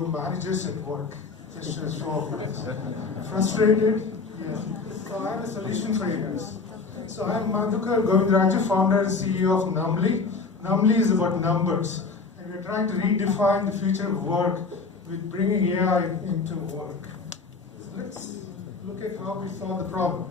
your managers at work. Just a show of hands. Frustrated? Yeah. So I have a solution for you guys. So I'm Madhukar Govindraju, founder and CEO of Numbly. Numbly is about numbers. And we're trying to redefine the future of work with bringing AI into work. So let's look at how we solve the problem.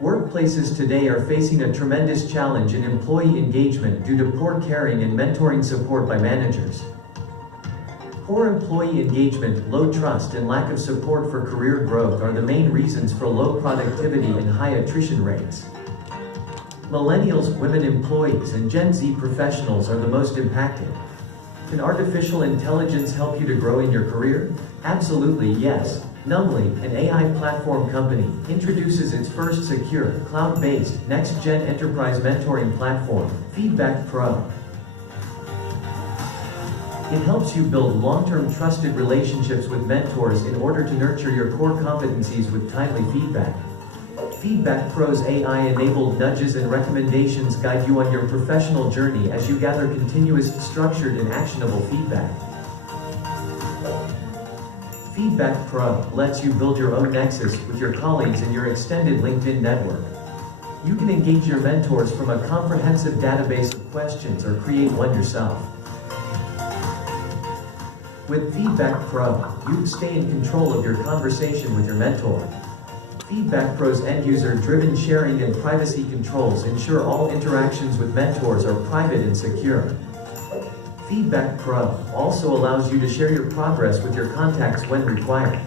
Workplaces today are facing a tremendous challenge in employee engagement due to poor caring and mentoring support by managers. Poor employee engagement, low trust, and lack of support for career growth are the main reasons for low productivity and high attrition rates. Millennials, women employees, and Gen Z professionals are the most impacted. Can artificial intelligence help you to grow in your career? Absolutely yes. Numbly, an AI platform company, introduces its first secure, cloud-based, next-gen enterprise mentoring platform, Feedback Pro. It helps you build long-term trusted relationships with mentors in order to nurture your core competencies with timely feedback. Feedback Pro's AI-enabled nudges and recommendations guide you on your professional journey as you gather continuous, structured, and actionable feedback. Feedback Pro lets you build your own nexus with your colleagues in your extended LinkedIn network. You can engage your mentors from a comprehensive database of questions or create one yourself. With Feedback Pro, you stay in control of your conversation with your mentor. Feedback Pro's end-user-driven sharing and privacy controls ensure all interactions with mentors are private and secure. Feedback Pro also allows you to share your progress with your contacts when required.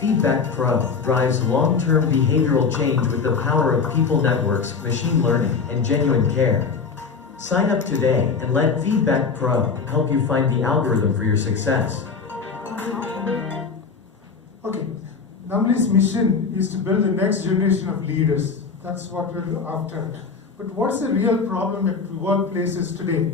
Feedback Pro drives long-term behavioral change with the power of people networks, machine learning, and genuine care. Sign up today and let Feedback Pro help you find the algorithm for your success. Okay, Numbly's mission is to build the next generation of leaders. That's what we're after. But what's the real problem at workplaces today?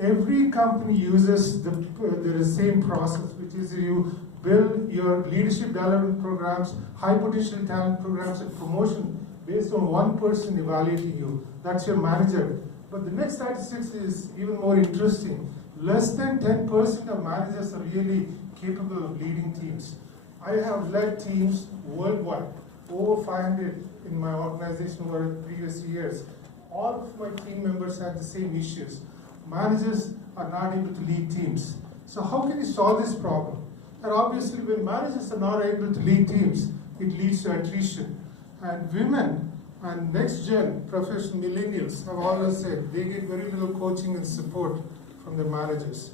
Every company uses the same process, which is you build your leadership development programs, high potential talent programs, and promotion based on one person evaluating you. That's your manager. But the next statistics is even more interesting. Less than 10% of managers are really capable of leading teams. I have led teams worldwide, over 500 in my organization over previous years. All of my team members had the same issues. Managers are not able to lead teams. So how can you solve this problem? And obviously when managers are not able to lead teams, it leads to attrition. And women and next gen professional millennials have always said they get very little coaching and support from their managers.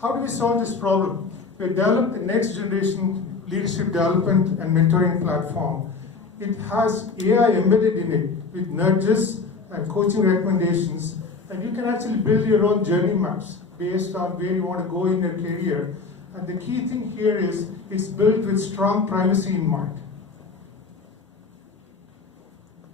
How do we solve this problem? We developed the next generation leadership development and mentoring platform. It has AI embedded in it with nudges and coaching recommendations, and you can actually build your own journey maps based on where you want to go in your career. And the key thing here is it's built with strong privacy in mind.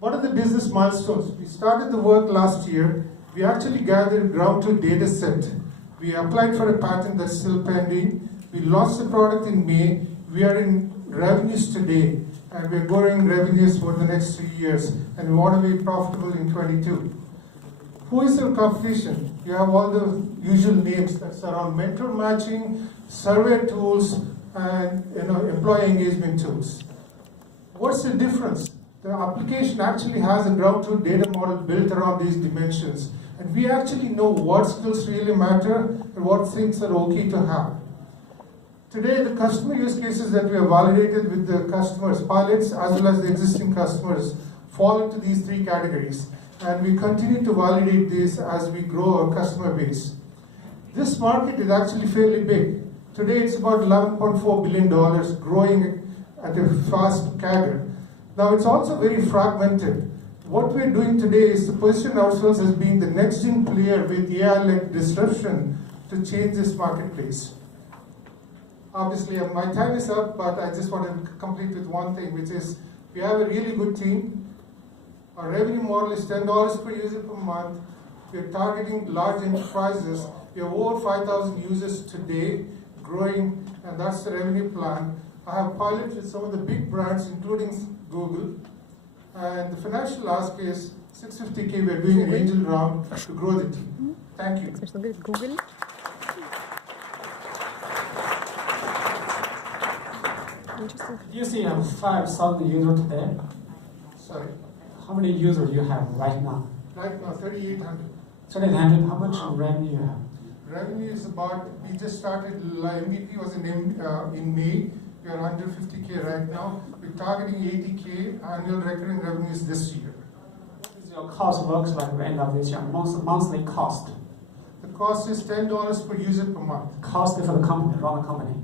What are the business milestones? We started the work last year. We actually gathered ground truth data set. We applied for a patent that's still pending. We launched the product in May. We are in revenues today, and we're growing revenues for the next 3 years, and we want to be profitable in 22. Who is your competition? You have all the usual names that surround mentor matching, survey tools, and employee engagement tools. What's the difference? The application actually has a ground truth data model built around these dimensions, and we actually know what skills really matter and what things are okay to have. Today, the customer use cases that we have validated with the customers, pilots, as well as the existing customers, fall into these three categories. And we continue to validate this as we grow our customer base. This market is actually fairly big. Today, it's about $11.4 billion, growing at a fast CAGR. Now, it's also very fragmented. What we're doing today is to position ourselves as being the next-gen player with AI-led disruption to change this marketplace. Obviously, my time is up, but I just want to complete with one thing, which is we have a really good team. Our revenue model is $10 per user per month. We're targeting large enterprises. We have over 5,000 users today, growing, and that's the revenue plan. I have piloted with some of the big brands, including Google, and the financial ask is $650K. We're doing an angel round to grow the team. Thank you. Google. Interesting. You see you have 5,000 users today. Sorry. How many users you have right now? Right now, 3,800. 3,800. How much revenue you have? Revenue is about, we just started, MVP was in May. We are under 50K right now. We're targeting 80K annual recurring revenues this year. What is your cost works like at the end of this year? Monthly cost. The cost is $10 per user per month. Cost for the company, run the company.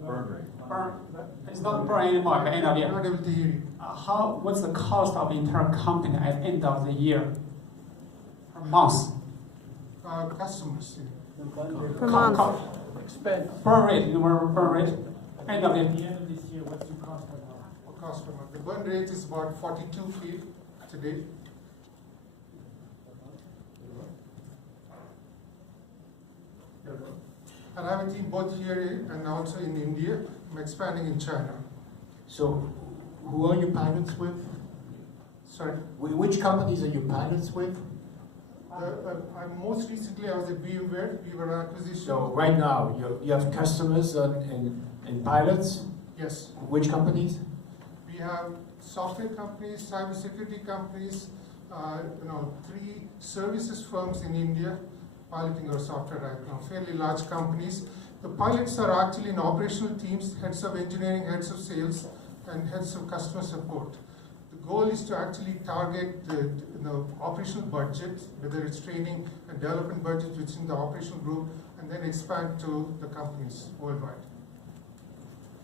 Burn rate. It's not burn anymore at the end of the I'm not year. able to hear you. What's the cost of the entire company at the end of the year? Per month. Customers. Per month. Expense. Burn rate, you know, burn rate. End of the At the end of this year, what's your cost per month? What cost per month? The burn rate is about 42K today. And I have a team both here and also in India. I'm expanding in China. So, who are you pilots with? Sorry. Which companies are you pilots with? Most recently, I was at VMware. We were an acquisition. So, right now, you have customers and pilots? Yes. Which companies? We have software companies, cybersecurity companies, 3 services firms in India piloting our software right now, fairly large companies. The pilots are actually in operational teams, heads of engineering, heads of sales, and heads of customer support. The goal is to actually target the operational budget, whether it's training and development budget within the operational group, and then expand to the companies worldwide.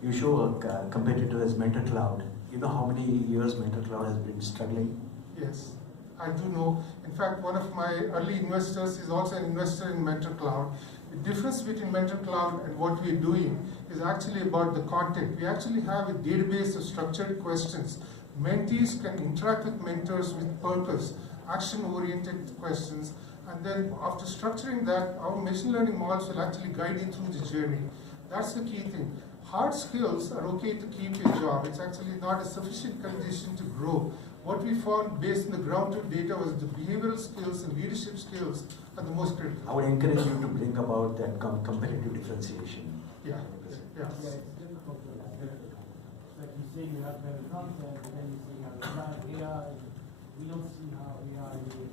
You show a competitor as Mentor Cloud. You know how many years Mentor Cloud has been struggling? Yes, I do know. In fact, one of my early investors is also an investor in Mentor Cloud. The difference between Mentor Cloud and what we're doing is actually about the content. We actually have a database of structured questions. Mentees can interact with mentors with purpose, action-oriented questions, and then after structuring that, our machine learning models will actually guide you through the journey. That's the key thing. Hard skills are okay to keep your job. It's actually not a sufficient condition to grow. What we found based on the ground truth data was the behavioral skills and leadership skills are the most critical. I would encourage you to bring about that competitive differentiation. Yeah. Yeah, it's difficult to like you say you have better content, and then you say you have AI. We don't see how AI enhances.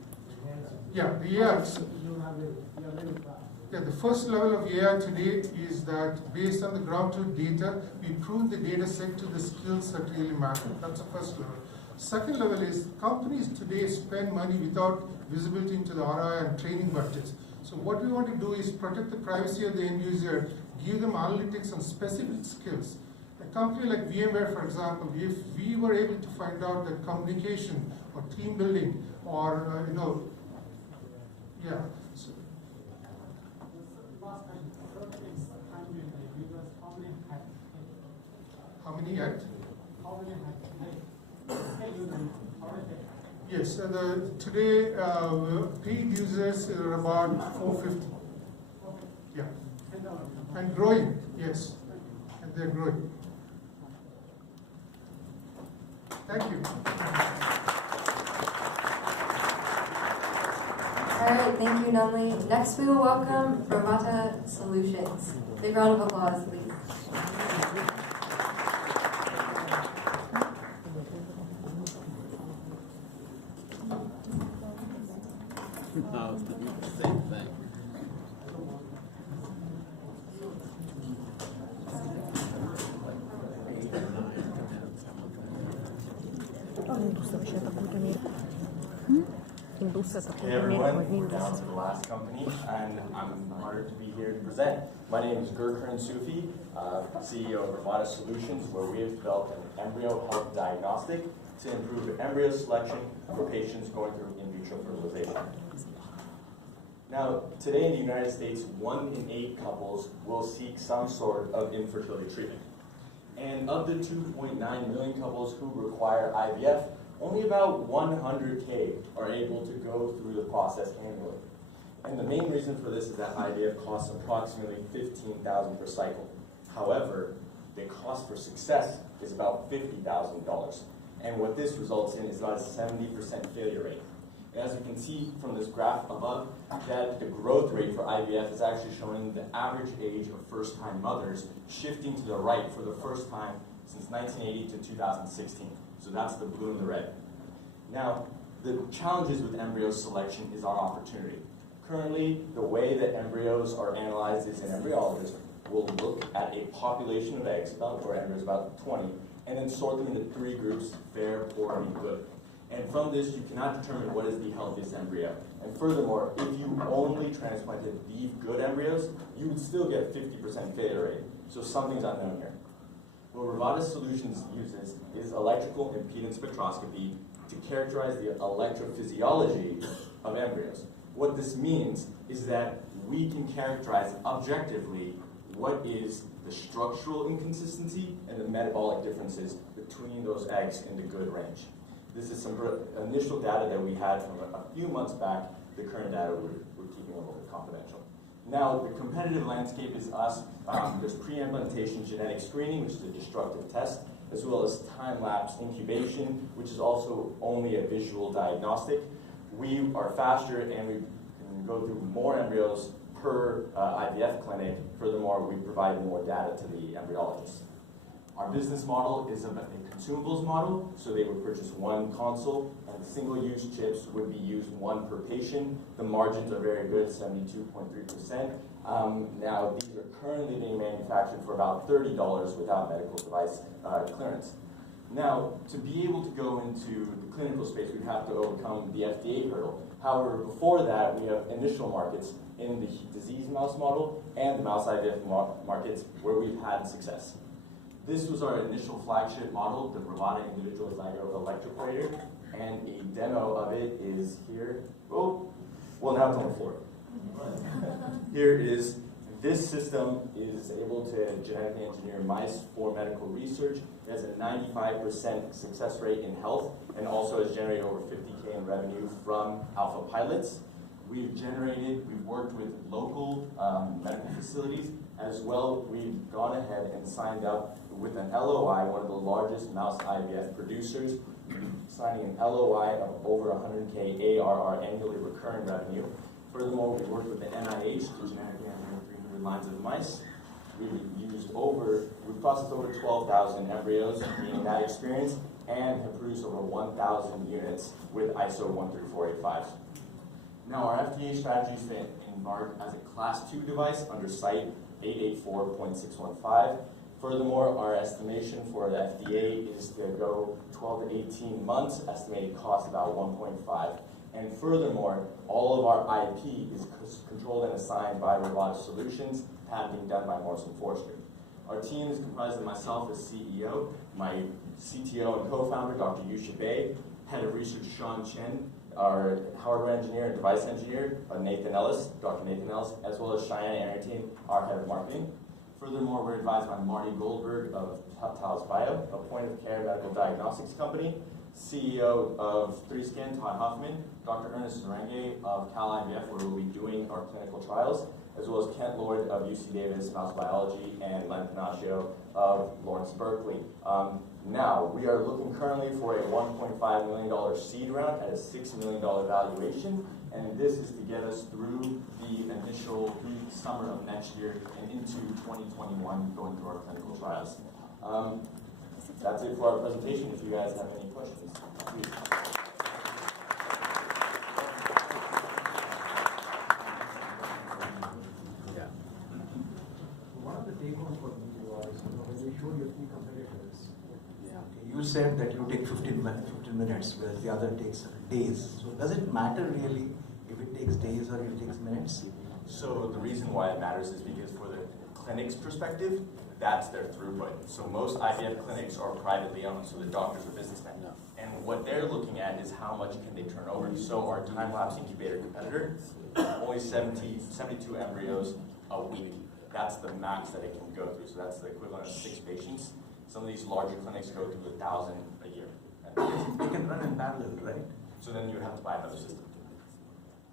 Yeah, the AI. You don't have it. You have any class. Yeah, the first level of AI today is that based on the ground truth data, we prove the data set to the skills that really matter. That's the first level. Second level is companies today spend money without visibility into the ROI and training budgets. So what we want to do is protect the privacy of the end user, give them analytics on specific skills. A company like VMware, for example, if we were able to find out that communication or team building or, yeah. So, how many at? Yes, today paid users are about 450. Yeah, and growing. Yes, and they're growing. Thank you. All right, thank you, Nunley. Next, we will welcome Ravatasolutions. Big round of applause, please. Same thing. Hey everyone, we're down to the last company, and I'm honored to be here to present. My name is Gurkhan Sufi, CEO of ravatasolutions, where we have developed an embryo health diagnostic to improve embryo selection for patients going through in vitro fertilization. Now, today in the United States, 1 in 8 couples will seek some sort of infertility treatment. And of the 2.9 million couples who require IVF, only about 100K are able to go through the process annually. And the main reason for this is that IVF costs approximately $15,000 per cycle. However, the cost for success is about $50,000. And what this results in is about a 70% failure rate. And as you can see from this graph above, that the growth rate for IVF is actually showing the average age of first-time mothers shifting to the right for the first time since 1980 to 2016. So that's the blue and the red. Now, the challenges with embryo selection is our opportunity. Currently, the way that embryos are analyzed is an embryologist will look at a population of eggs, or embryos, about 20, and then sort them into 3 groups, fair, poor, and good. And from this, you cannot determine what is the healthiest embryo. And furthermore, if you only transplanted the good embryos, you would still get 50% failure rate. So something's unknown here. What ravatasolutions uses is electrical impedance spectroscopy to characterize the electrophysiology of embryos. What this means is that we can characterize objectively what is the structural inconsistency and the metabolic differences between those eggs in the good range. This is some initial data that we had from a few months back. The current data we're keeping a little bit confidential. Now, the competitive landscape is us. There's pre-implantation genetic screening, which is a destructive test, as well as time-lapse incubation, which is also only a visual diagnostic. We are faster and we can go through more embryos per IVF clinic. Furthermore, we provide more data to the embryologists. Our business model is a consumables model, so they would purchase 1 console, and the single-use chips would be used 1 per patient. The margins are very good, 72.3%. Now, these are currently being manufactured for about $30 without medical device clearance. Now, to be able to go into the clinical space, we'd have to overcome the FDA hurdle. However, before that, we have initial markets in the disease mouse model and the mouse IVF markets where we've had success. This was our initial flagship model, the Ravata Individual Zygote Electroporator, and a demo of it is here. Oh, well, now it's on the floor. Here is, this system is able to genetically engineer mice for medical research. It has a 95% success rate in health and also has generated over $50K in revenue from alpha pilots. We've worked with local medical facilities as well. We've gone ahead and signed up with an LOI, one of the largest mouse IVF producers, signing an LOI of over 100K ARR, annually recurring revenue. Furthermore, we worked with the NIH to genetically engineer 300 lines of mice. We've processed over 12,000 embryos in that experience and have produced over 1,000 units with ISO 13485. Now, our FDA strategy is to embark as a Class 2 device under Site 884.615. Furthermore, our estimation for the FDA is to go 12 to 18 months, estimated cost about 1.5. And furthermore, all of our IP is controlled and assigned by ravatasolutions, patenting done by Morrison Forestry. Our team is comprised of myself as CEO, my CTO and co-founder, Dr. Yusha Bey, head of research, Sean Chen, our hardware engineer and device engineer, Nathan Ellis, Dr. Nathan Ellis, as well as Cheyenne Arrington, our head of marketing. Furthermore, we're advised by Marty Goldberg of Talos Bio, a point-of-care medical diagnostics company, CEO of 3Scan, Todd Huffman, Dr. Ernest Serenge of Cal IVF, where we'll be doing our clinical trials, as well as Kent Lord of UC Davis Mouse Biology and Len Panaccio of Lawrence Berkeley. Now, we are looking currently for a $1.5 million seed round at a $6 million valuation, and this is to get us through the summer of next year and into 2021 going through our clinical trials. That's it for our presentation. If you guys have any questions, please. One of the take-home for me was, when you showed your 3 competitors, you said that you take 15 minutes, whereas the other takes days. So does it matter really if it takes days or if it takes minutes? So the reason why it matters is because for the clinic's perspective, that's their throughput. So most IVF clinics are privately owned, so the doctors are businessmen. And what they're looking at is how much can they turn over. So our time-lapse incubator competitor, only 72 embryos a week. That's the max that it can go through. So that's the equivalent of 6 patients. Some of these larger clinics go through 1,000 a year. They can run in parallel, right? So then you would have to buy another system.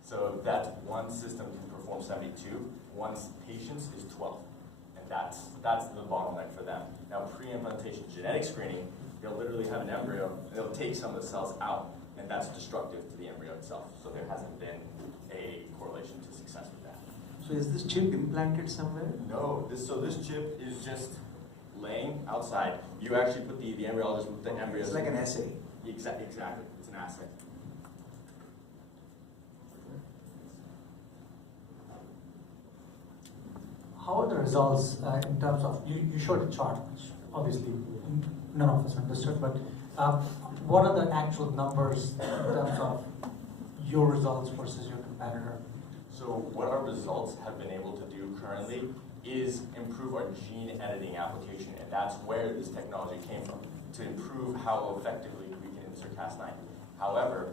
So that's one system can perform 72, one patient's is 12. And that's the bottleneck for them. Now, pre-implantation genetic screening, they'll literally have an embryo, and they'll take some of the cells out, and that's destructive to the embryo itself. So there hasn't been a correlation to success with that. So is this chip implanted somewhere? No, this chip is just laying outside. You actually put the embryologist with the embryos. It's like an assay. Exactly, it's an assay. How are the results in terms of, you showed a chart, which obviously none of us understood, but what are the actual numbers in terms of your results versus your competitor? So what our results have been able to do currently is improve our gene editing application, and that's where this technology came from, to improve how effectively we can insert Cas9. However,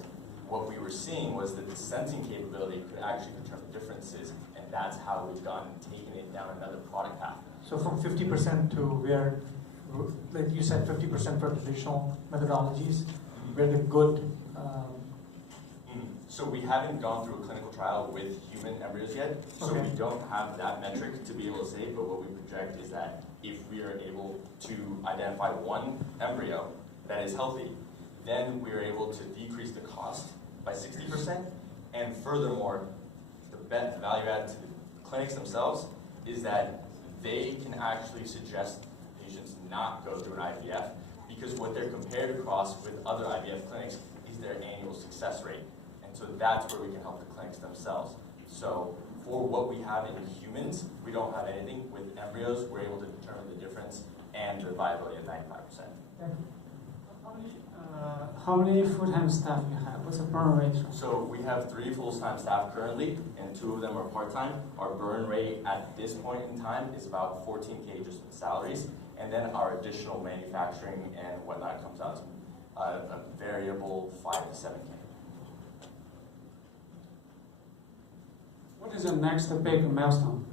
what we were seeing was that the sensing capability could actually determine differences, and that's how we've gone and taken it down another product path. So from 50% to where, like you said, 50% for traditional methodologies, where the good. So we haven't gone through a clinical trial with human embryos yet, so Okay. we don't have that metric to be able to say, but what we project is that if we are able to identify one embryo that is healthy, then we are able to decrease the cost by 60%, and furthermore, the value add to the clinics themselves is that they can actually suggest patients not go through an IVF, because what they're compared across with other IVF clinics is their annual success rate. And so that's where we can help the clinics themselves. So for what we have in humans, we don't have anything. With embryos, we're able to determine the difference and the viability of 95%. How many full-time staff you have? What's the burn rate? So we have 3 full-time staff currently, and 2 of them are part-time. Our burn rate at this point in time is about $14K just with salaries, and then our additional manufacturing and whatnot comes out to a variable 5 to 7K. What is the next big milestone?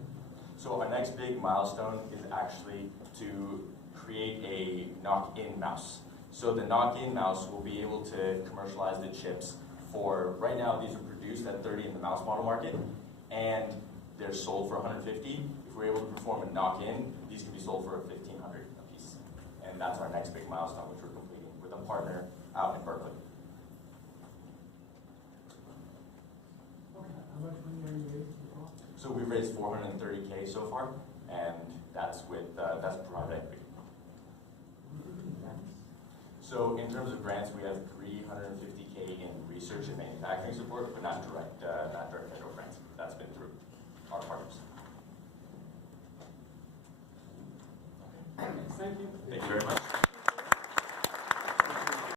So our next big milestone is actually to create a knock-in mouse. So the knock-in mouse will be able to commercialize the chips for, right now these are produced at 30 in the mouse model market, and they're sold for 150. If we're able to perform a knock-in, these can be sold for 1,500 a piece. And that's our next big milestone, which we're completing with a partner out in Berkeley. How much money are you raising so far? So we've raised 430K so far, and that's with that's private equity. So in terms of grants, we have 350K in research and manufacturing support, but not direct federal grants. That's been through our partners. Thank you. Thank you very much.